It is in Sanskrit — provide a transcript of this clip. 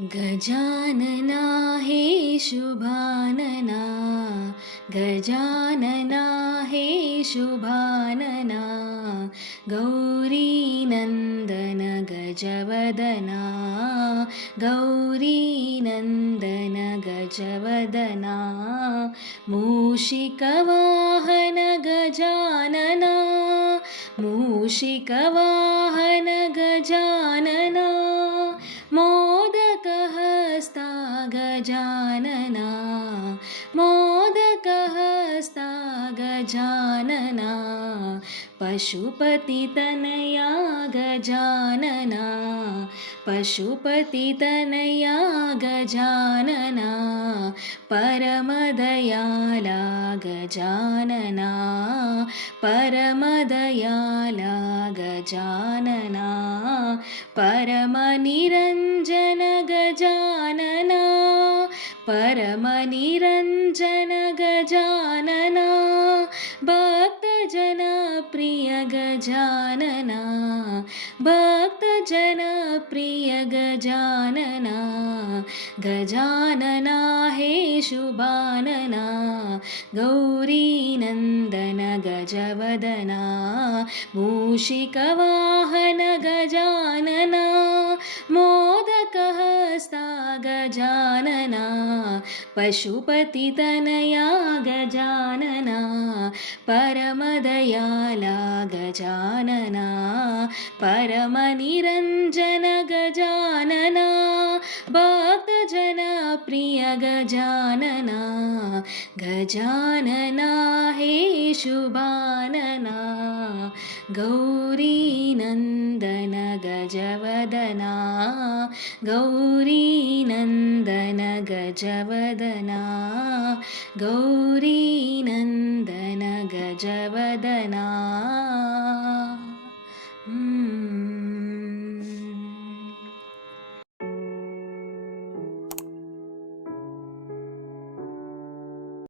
गजानना हे शुभानना गजानना हे शुभानना गौरीनन्दन गजवदना गौरीनन्दन गजवदना मूषिकवाहन गजानना मूषिकवाहन गजानना मोदकहस्ता गजानना मोदकहस्ता गजानना पशुपतितनया गजानना पशुपतितनया गजानना परमदयाला गजानना परमदयाला गजानना परमनिरञ्जन गजानना परमनिरञ्जन गजानना भक्तजनप्रिय गजानना भक्तजनप्रिय गजानना गजानना हे शुभानना गौरीनन्दन गजवदना मूषिकवाहन गजानना मोदकहस्ता गजानना पशुपतितनया गजानना परमदयाला गजानना परमनिरञ्जन गजानना भक्तजनप्रिय गजानना गजानना हे शुभानना गौरीनन्दन गजवदना गौरीनन्दन गजवदना गौरीनन्दन गजवदना